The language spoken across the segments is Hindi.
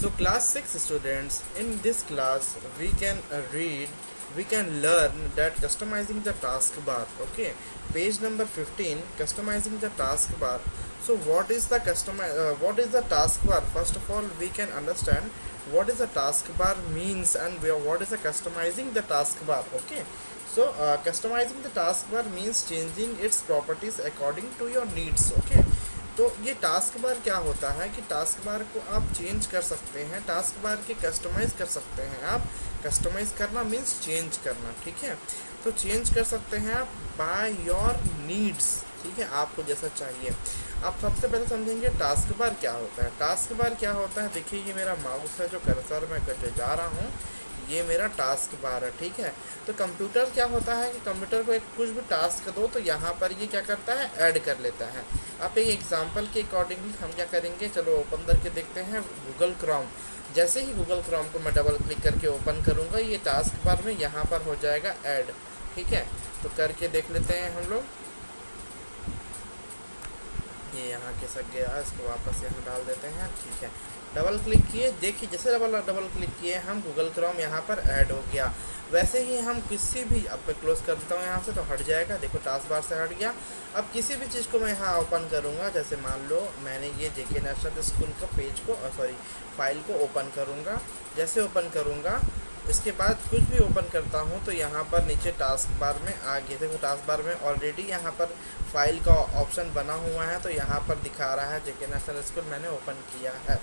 So class 6 students, in this class we can learn that customizing the taskbar. Okay, page number 15, customizing the taskbar. So what is the what is the taskbar? First of all, we can understand what is the taskbar means and what is the customizing the taskbar. Okay, so customizing the taskbar means changing its properties according to your needs. Okay, तो ये टास्क बार क्या होता है कि टास्क बार को आप चेंज कर सकते हैं, टास्क बार के कस्टमाइज़ कर सकते हैं आप। कस्टमाइज़ करना मीन्स चेंज करना, ठीक है। तो चेंज कर सकते हैं आप बाय योर नीड्स, ठीक है, आपको जैसा चाहिए। आप सबसे पहले समझेंगे टास्क बार क्या होता है। टास्क बार क्या होता है, देखिए ये मेरा माउस है जो कर्सर में करके जा रहा हूँ, ये मेरा टास्क बार है, ठीक है। तो कंप्यूटर क्या होता है कि कंप्यूटर को एक कुछ भी टास्क दो तो यहाँ पर ये क्या करता है, ऐड कर लेता है। आप एक एग्जांपल के अकॉर्डिंगली हम क्या करेंगे, चलो ओपन करके देखते हैं गूगल क्रोम। जैसे ही गूगल क्रोम को मैं डबल क्लिक करके ओपन करूँगा, ये टास्क बार में यहाँ पर हो जाएगा ऐड, ठीक है। तो करके देख लेते हैं हम लोग। ये यहाँ खिसक गया, इसको वापस यहाँ डाल देते हैं, ठीक है। डबल क्लिक किए, देखिए जैसे डबल क्लिक किए हम, गूगल क्रोम यहाँ पर ऐड हो गया। वैसे ही हम किसी भी, अब मैं क्लोज कर देता हूँ यहाँ से तो हट जाएगा, देखो टास्क बार से हट गया। अब किसी भी चीज़ को मैं यहाँ ओपन करूँगा, जैसे मान लो मैंने ये जेके नेशनल स्कूल का पेज को फाइल को ओपन करूँगा। जैसे ओपन करूँगा इसके बाद कुछ भी ओपन करता हूँ तो यहाँ पर नीचे टास्क बार में आ गए। देखो टास्क बार में ऑलरेडी यहाँ पर फाइल का ऑप्शन बना हुआ है, तो यहाँ पर दिखा रहा है जेके नेशनल स्कूल मैंने ओपन किया है,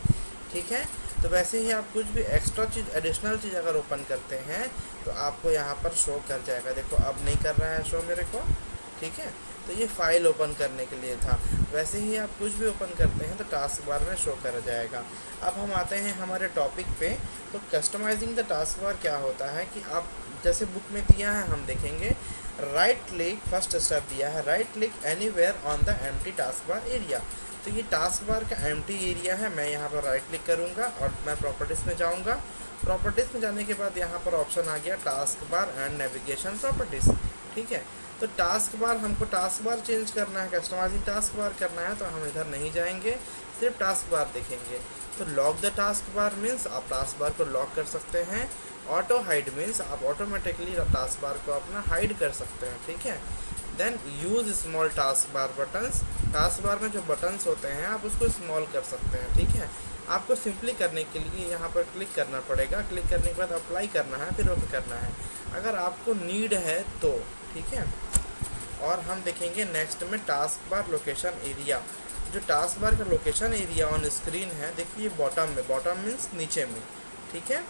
ठीक है। तो वैसे ही आप कुछ भी एक्स्ट्रा चीज़, एडिशनल चीज़ अगर ओपन करते हैं तो आपको यहाँ पर शो कर जाएगा। देखो अब नहीं कर रहा है शो मेरे को, ठीक है। तो ये फाइल ओपन करने के लिए था। वैसे ही आप कुछ भी ओपन करते हैं तो टास्क बार में शो कर जाएगा। अब हम आते हैं हमारे टॉपिक पे। तो कस्टमाइजिंग द टास्क बार क्या होता है कि आप जैसे बुक में दिया है, हम देखेंगे राइट क्लिक, फर्स्ट स्टेप दिया है right click anywhere on the empty task bar area. तो ये टास्क बार का एम्प्टी एरिया है, मैं यहाँ पर राइट क्लिक करूँगा और मैं प्रॉपर्टीज़ में जाऊँगा। प्रॉपर्टीज़ में जाने के बाद यहाँ पर ऑप्शन आ गया task bar and navigation properties, ठीक है। तो टास्क बार, हमको टास्क बार चेंज करना है, कस्टमाइजिंग टास्क बार करना है, तो हम इधर नहीं जाएंगे, सिर्फ टास्क बार देखेंगे। तो lock the task bar means आप टास्क बार को लॉक कर सकते हैं। ऑटो हाइड मीन्स आप ऑटोमेटिकली टास्क बार को अपना हाइड कर सकते हैं, ठीक है। Then use small task bar buttons, task bar में जो बटन्स होते हैं आप उसको स्मॉल कर सकते हैं, ठीक है। आपको सिंपली करने के लिए यहाँ पर क्लिक करना पड़ेगा, क्लिक करने के बाद अप्लाई करना है, फिर ओके करना है अगर आपको नीड है तो, ठीक है। और हम देखेंगे नेक्स्ट में टास्क बार लोकेशन एरिया। जो टास्क बार का लोकेशन एरिया ऑन स्क्रीन है, देखिए बॉटम में, बॉटम मीन्स नीचे में, ठीक है।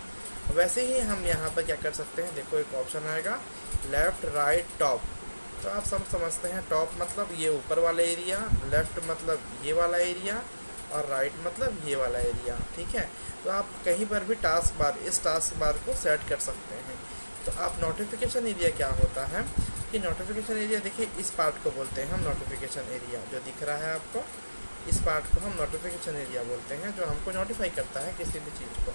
वैसे ही हम यहाँ पर क्या कर सकते हैं, देखो एक ऑप्शन आएगा लेफ़्ट राइट टॉप। तो आप सब समझते हैं टॉप मतलब ये ऊपर वाला एरिया, लेफ़्ट मतलब ये वाला एरिया और राइट मतलब ये वाला एरिया, ठीक है। तो आप कहीं पर भी टास्क बार, इस टास्क बार को सेट कर सकते हैं। तो आप नोटिफिकेशन एरिया क्या होता है कि नोटिफिकेशन एरिया, देखिए इस पार्ट को बोलते हैं हम नोटिफिकेशन एरिया, जो दिख रहा है आपको, इस पार्ट को हम नोटिफिकेशन एरिया बोलते हैं, जो हमको नोटिफाई करता है किसी भी चीज़ को।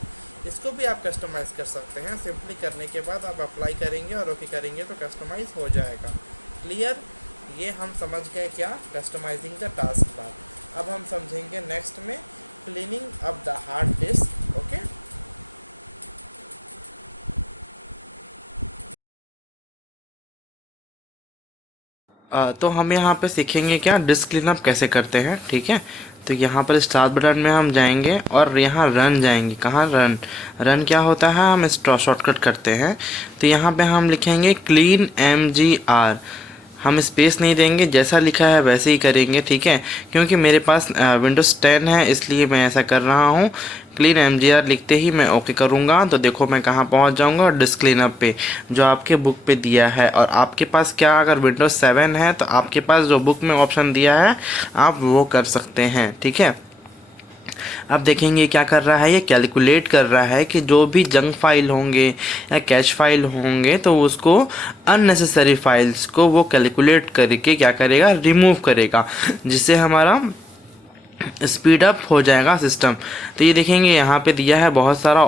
इसको भी आप कस्टमाइज़ कर सकते हैं, सिंपली करने के बाद आप अप्लाई करेंगे और ओके करेंगे तो कस्टमाइज़ हो जाएगा। क्लियर, ये हम समझ गए क्या, कस्टमाइजिंग द टास्क बार। अब हम समझेंगे नेक्स्ट में cleaning up the hard disk, okay. तो हम यहाँ पे सीखेंगे क्या, डिस्क क्लीनअप कैसे करते हैं, ठीक है। तो यहाँ पर स्टार्ट बटन में हम जाएंगे और यहाँ रन जाएंगे। कहाँ रन, रन क्या होता है, हम शॉर्टकट करते हैं। तो यहाँ पे हम लिखेंगे क्लीन MGR, हम स्पेस नहीं देंगे, जैसा लिखा है वैसे ही करेंगे, ठीक है। क्योंकि मेरे पास विंडोज़ 10 है इसलिए मैं ऐसा कर रहा हूँ। क्लीन MGR लिखते ही मैं ओके करूँगा तो देखो मैं कहाँ पहुँच जाऊँगा, डिस्क क्लीनअप पे, जो आपके बुक पे दिया है। और आपके पास क्या, अगर विंडोज़ 7 है तो आपके पास जो बुक में ऑप्शन दिया है आप वो कर सकते हैं, ठीक है। अब देखेंगे क्या कर रहा है, ये कैलकुलेट कर रहा है कि जो भी जंक फाइल होंगे या कैश फाइल होंगे तो उसको, अननेसेसरी फाइल्स को वो कैलकुलेट करके क्या करेगा, रिमूव करेगा, जिससे हमारा स्पीड अप हो जाएगा सिस्टम। तो ये देखेंगे यहाँ पे दिया है बहुत सारा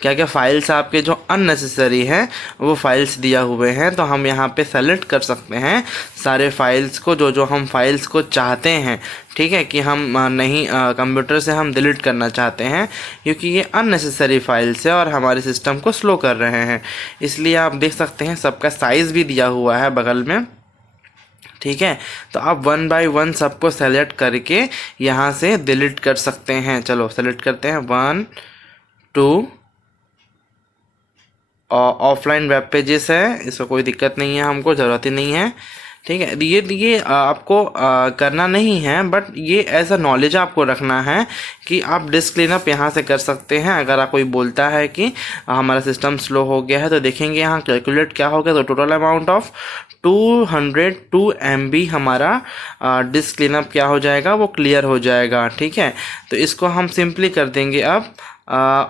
क्या क्या फाइल्स आपके जो अननेसेसरी हैं वो फाइल्स दिया हुए हैं। तो हम यहाँ पे सेलेक्ट कर सकते हैं सारे फाइल्स को, जो जो हम फाइल्स को चाहते हैं, ठीक है, कि हम नहीं कंप्यूटर से हम डिलीट करना चाहते हैं, क्योंकि ये अननेसेसरी फाइल्स है और हमारे सिस्टम को स्लो कर रहे हैं। इसलिए आप देख सकते हैं सबका साइज़ भी दिया हुआ है बगल में, ठीक है। तो आप 1 बाय 1 सबको सेलेक्ट करके यहाँ से डिलीट कर सकते हैं। चलो सेलेक्ट करते हैं 1 2। ऑफलाइन वेब पेजेस है, इसको कोई दिक्कत नहीं है, हमको ज़रूरत ही नहीं है, ठीक है। ये आपको करना नहीं है, बट ये एज अ नॉलेज आपको रखना है कि आप डिस्क क्लीनअप यहाँ से कर सकते हैं। अगर आप कोई बोलता है कि हमारा सिस्टम स्लो हो गया है, तो देखेंगे यहाँ कैलकुलेट क्या हो गया, तो टोटल अमाउंट ऑफ 202 MB हमारा डिस्क क्लीनअप क्या हो जाएगा, वो क्लियर हो जाएगा, ठीक है। तो इसको हम सिंपली कर देंगे, अब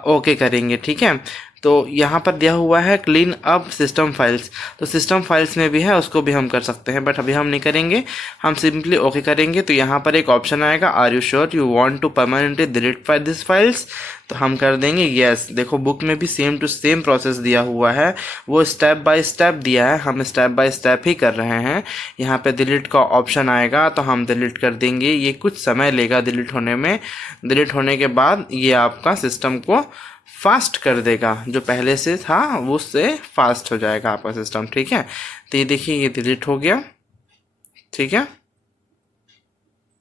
ओके करेंगे, ठीक है। तो यहाँ पर दिया हुआ है क्लीन अप सिस्टम फाइल्स, तो सिस्टम फाइल्स में भी है, उसको भी हम कर सकते हैं, बट अभी हम नहीं करेंगे, हम सिंपली ओके करेंगे। तो यहाँ पर एक ऑप्शन आएगा, are you sure you want to permanently delete this files, तो हम कर देंगे येस। देखो बुक में भी सेम टू सेम प्रोसेस दिया हुआ है, वो स्टेप बाय स्टेप दिया है, हम स्टेप बाय स्टेप ही कर रहे हैं। यहाँ पे डिलीट का ऑप्शन आएगा तो हम डिलीट कर देंगे, ये कुछ समय लेगा डिलीट होने में। डिलीट होने के बाद ये आपका सिस्टम को फास्ट कर देगा, जो पहले से था वो उससे फास्ट हो जाएगा आपका सिस्टम, ठीक है। तो ये देखिए ये डिलीट हो गया, ठीक है।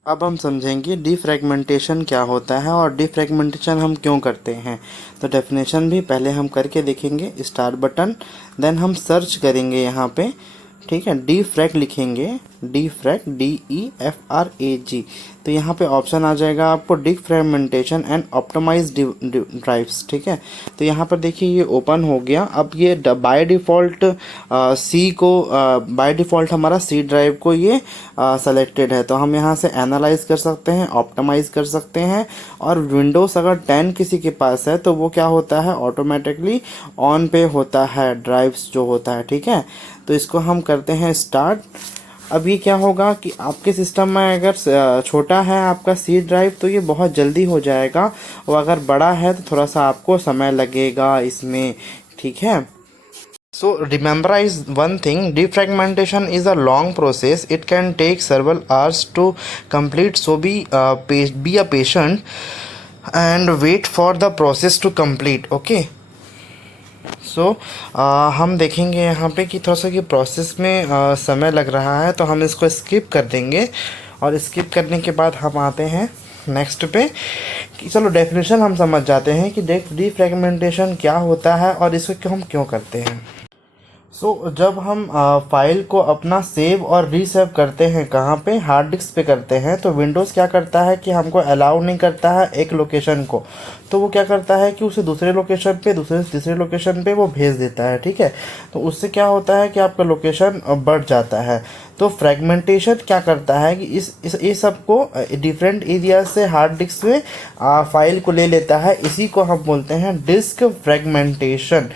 अब हम समझेंगे डिफ्रैगमेंटेशन क्या होता है और डिफ्रैगमेंटेशन हम क्यों करते हैं। तो डेफिनेशन भी पहले हम करके देखेंगे, स्टार्ट बटन, देन हम सर्च करेंगे यहाँ पे, ठीक है, डिफ्रैग लिखेंगे, डिफ्रैग DEFRAG। तो यहाँ पे ऑप्शन आ जाएगा आपको डिफ्रैगमेंटेशन एंड ऑप्टिमाइज ड्राइव्स, ठीक है। तो यहाँ पर देखिए ये ओपन हो गया। अब ये बाय डिफ़ॉल्ट सी को बाय डिफ़ॉल्ट हमारा सी ड्राइव को ये सेलेक्टेड है, तो हम यहाँ से एनालाइज कर सकते हैं, ऑप्टिमाइज़ कर सकते हैं। और विंडोज़ अगर 10 किसी के पास है तो वो क्या होता है, ऑटोमेटिकली ऑन पे होता है ड्राइव्स जो होता है, ठीक है। तो इसको हम करते हैं स्टार्ट। अब ये क्या होगा कि आपके सिस्टम में अगर छोटा है आपका सी ड्राइव तो ये बहुत जल्दी हो जाएगा, और अगर बड़ा है तो थोड़ा सा आपको समय लगेगा इसमें, ठीक है। So rememberize one thing, defragmentation is a long process. It can take several hours to complete. So be a patient and wait for the process to complete. Okay. सो हम देखेंगे यहाँ पे कि थोड़ा सा कि प्रोसेस में समय लग रहा है, तो हम इसको स्किप कर देंगे। और स्किप करने के बाद हम आते हैं नेक्स्ट पे कि चलो डेफिनेशन हम समझ जाते हैं कि डिफ्रैगमेंटेशन क्या होता है और इसको हम क्यों करते हैं। सो जब हम फाइल को अपना सेव और रीसेव करते हैं, कहाँ पे, हार्ड डिस्क पे करते हैं, तो विंडोज़ क्या करता है कि हमको अलाउ नहीं करता है एक लोकेशन को, तो वो क्या करता है कि उसे दूसरे लोकेशन पे, तीसरे लोकेशन पे वो भेज देता है, ठीक है। तो उससे क्या होता है कि आपका लोकेशन बढ़ जाता है। तो फ्रैगमेंटेशन क्या करता है कि इस सबको डिफरेंट एरिया से हार्ड डिस्क में फाइल को ले लेता है, इसी को हम बोलते हैं डिस्क फ्रैगमेंटेशन।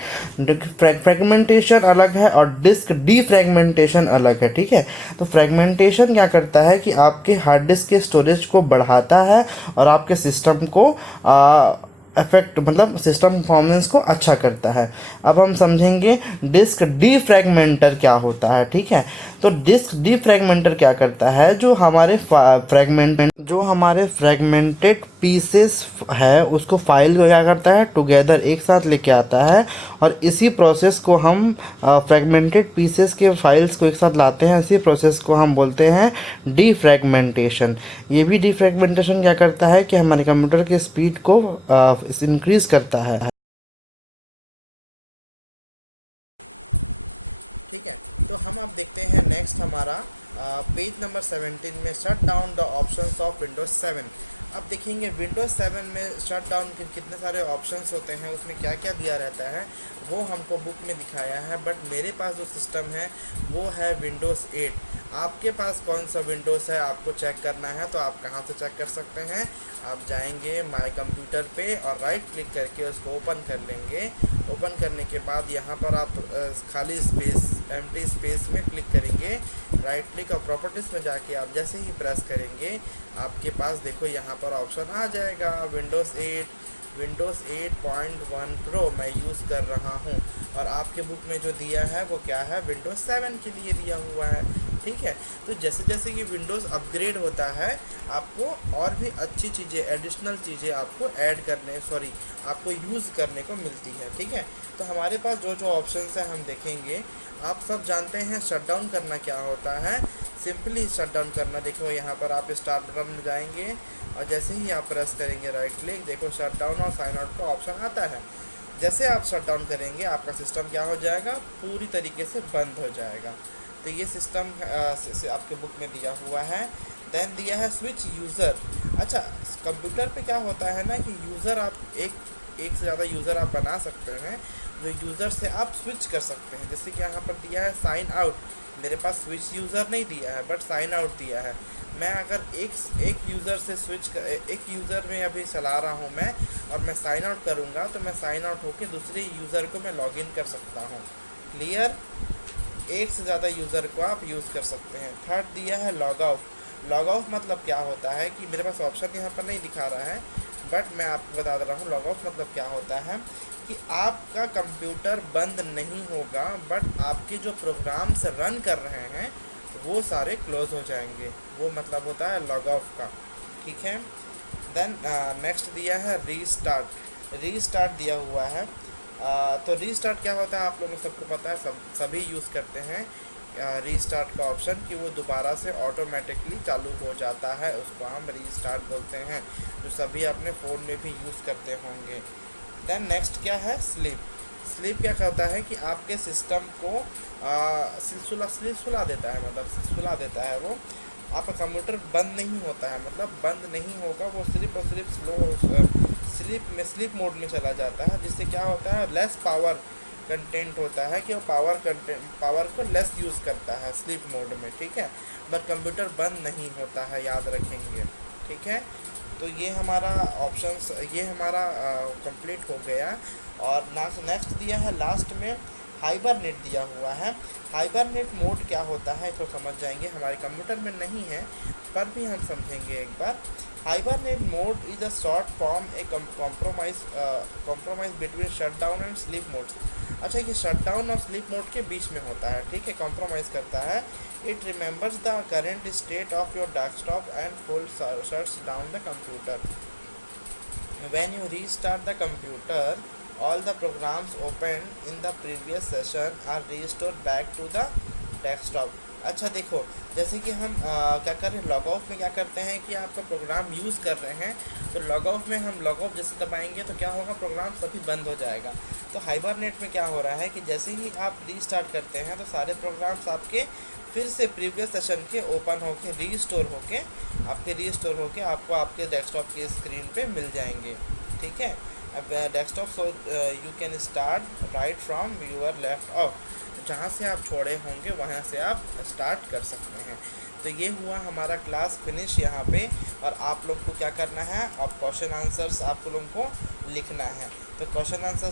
फ्रैगमेंटेशन अलग है और डिस्क डिफ्रैगमेंटेशन अलग है, ठीक है। तो फ्रैगमेंटेशन क्या करता है कि आपके हार्ड डिस्क के स्टोरेज को बढ़ाता है और आपके सिस्टम को इफेक्ट मतलब सिस्टम परफॉर्मेंस को अच्छा करता है। अब हम समझेंगे डिस्क डिफ्रैगमेंटर क्या होता है, ठीक है। तो डिस्क डिफ्रैगमेंटर क्या करता है, जो हमारे फ्रैगमेंटेड पीसेस है उसको फाइल को क्या करता है, टुगेदर एक साथ लेके आता है, और इसी प्रोसेस को हम फ्रैगमेंटेड पीसेस के फाइल्स को एक साथ लाते हैं, इसी प्रोसेस को हम बोलते हैं डिफ्रैगमेंटेशन। ये भी डिफ्रैगमेंटेशन क्या करता है कि हमारे कंप्यूटर की स्पीड को इंक्रीज करता है, ठीक है। तो हम अब देखते हैं नेक्स्ट हमारा पेज नंबर 17 में shut down the options of Windows 7। अब देखेंगे विंडोज 7 में शट डाउन के कितने सारे ऑप्शंस होते हैं, उसमें क्या क्या दिया रहता है वो हमको बुक में दिखाया है, बट मेरे पास जो सिस्टम है वो है विंडोज़ 8। आपके पास कौन सा विंडोज़ है आपको चेक करना है तो आप कहाँ से चेक कर सकते हैं। आप जाएंगे माय कंप्यूटर पे और राइट क्लिक करके उसको ओपन कर लेंगे। ओपन करने के बाद यहाँ पर आप खाली स्पेस एम्प्टी स्पेस में क्लिक करेंगे, राइट क्लिक और प्रॉपर्टीज़ में जाके आप जैसे ही प्रेस करेंगे आपके पास देखो यहाँ पर ऑप्शन आ जाएगा विंडोज़ 8.1 प्रो मैं यूज़ कर रहा हूँ। और आपके बुक में जो दिया है वो क्या है, विंडोज़ 7 के लिए दिया हुआ है। ठीक है, तो जैसे जैसे कि विंडोज़ अपग्रेड होता है आपको और भी अच्छी चीज़ें एडिशनल चीज़ें आपको आपको यूज़ करने को मिलती है। ठीक है, तो हमारे पास जो जो ऑप्शंस हैं हम देखेंगे। आप सब जानते हैं शट डाउन करना क्या होता है। सिंपली शट डाउन करना, देखो यहाँ पर आप स्टार्ट बटन में जाएंगे और जैसे ही आप प्रेस करेंगे राइट क्लिक, देखो शट डाउन और साइन आउट का ऑप्शन आता है। जैसे आप शट डाउन करेंगे आपका सिस्टम क्या हो जाएगा, पूरी तरीके से बंद हो जाएगा। तो ये सिस्टम आपके बुक में दिया हुआ है। देन दिया है स्विच यूज़र। अच्छा, कंप्यूटर पे क्या होता है ना कि यूज़र आप एक से ज़्यादा यूज़र आप बना सकते हैं, जो यूज़र से आप स्विच कर सकते हैं। जैसे कि यहाँ पर दिया है साइन आउट, मेरे पास स्विच यूज़र नहीं दिया है बट साइन आउट दिया है। मैं अगर एक यूज़र से एक यूज़र में अभी चला रहा हूँ मैं और मैं साइन आउट करूँगा तो मैं साइन आउट होकर दूसरे यूज़र को मैं लॉगिन कर सकता हूँ। क्लियर, एक से ज़्यादा यूज़र को आप यूज़ कर सकते हैं। थर्ड दिया है लॉग आउट। लॉग आउट मतलब क्या होता है कि मेरे पास ऑप्शन यहाँ पर नहीं दिखा रहा है बट मैं आपको बता दे रहा हूँ। लॉग आउट मतलब क्या होता है कि आपका कंप्यूटर बंद नहीं होगा बट आपके जो प्रोग्राम्स रन कर रहे हैं वो सारे क्लोज हो जाएंगे। वो मतलब होता है लॉग ऑफ का। ठीक है, देन नेक्स्ट दिया है रीस्टार्ट दिया हुआ है। तो रीस्टार्ट क्या होता है आप लोगों को सबको पता है, सभी यूज़ करते हैं रीस्टार्ट का ऑप्शन कि वो दोबारा से ऑटोमेटिकली चालू हो जाता है, उसको हम रीस्टार्ट बोलते हैं, जो सभी अपने फ़ोन में भी यूज़ करते होंगे। देन नेक्स्ट क्या है स्लीप क्या करता है कि आपके सिस्टम को सुला देता है, मतलब सुला देता है। वो आपका कंप्यूटर बंद नहीं होता है, मतलब बंद नहीं होगा, वो सिर्फ और सिर्फ स्लीप मोड में चला जाता है, जिससे क्या होता है लेस पावर कंटेंट होता है कि वो पावर को लेस यूज़ करता है स्लीप मोड में। ठीक है, बट कंप्यूटर बंद नहीं होता है, याद रखेंगे। ठीक है, तो ये हमारा ऑप्शंस ये हमारा कंप्लीट हो गया। और नेक्स्ट दिया है लास्ट में हाइबरनेट दिया हुआ है। हाइबरनेट मोड क्या होता है तो समझ जाएंगे, हमारे कंप्यूटर में नहीं है पर भी हम समझेंगे एक बार। Hibernate mode is a short form a compromise between shut down and sleep modes. अच्छा, ये शट डाउन और स्लीप मोड के बीच में होता है। ठीक है, कॉम्प्रोमाइज़ करता है। It remembers the current state of your desktop and full shuts down the computer. When you restart the computer, all the programs opened in the previous session are restored back to the desktop। अच्छा देखो, जैसे कि हम क्या कर रहे हैं, लॉग ऑफ में क्या करते हैं कि आपका प्रोग्राम यूज़ कर रहे हैं तो लॉग ऑफ में हम लॉग ऑफ जैसे दबाएंगे तो क्या होगा, प्रोग्राम सभी बंद हो जाएगा। तो हाइबरनेट में क्या हो रहा है कि जैसे ही आप रीस्टार्ट करते हैं तो सारे प्रोग्राम्स आपके फिर से प्रीवियस सेशन के ओपन होके रीस्टोर होके आपको आपके डेस्कटॉप की स्क्रीन पे मिल जाएंगे। ठीक है, अब desktop so you can start right from your left off, जहाँ से आप छोड़े होंगे वहाँ से आप स्टार्ट कर सकते हैं। तो ये हुआ हमारा क्लास फिनिश यहाँ पे। और आप लोग को क्या करना है, अब क्वेश्चन आंसर्स आप लोगों को लिखना है। तो क्वेश्चन आंसर्स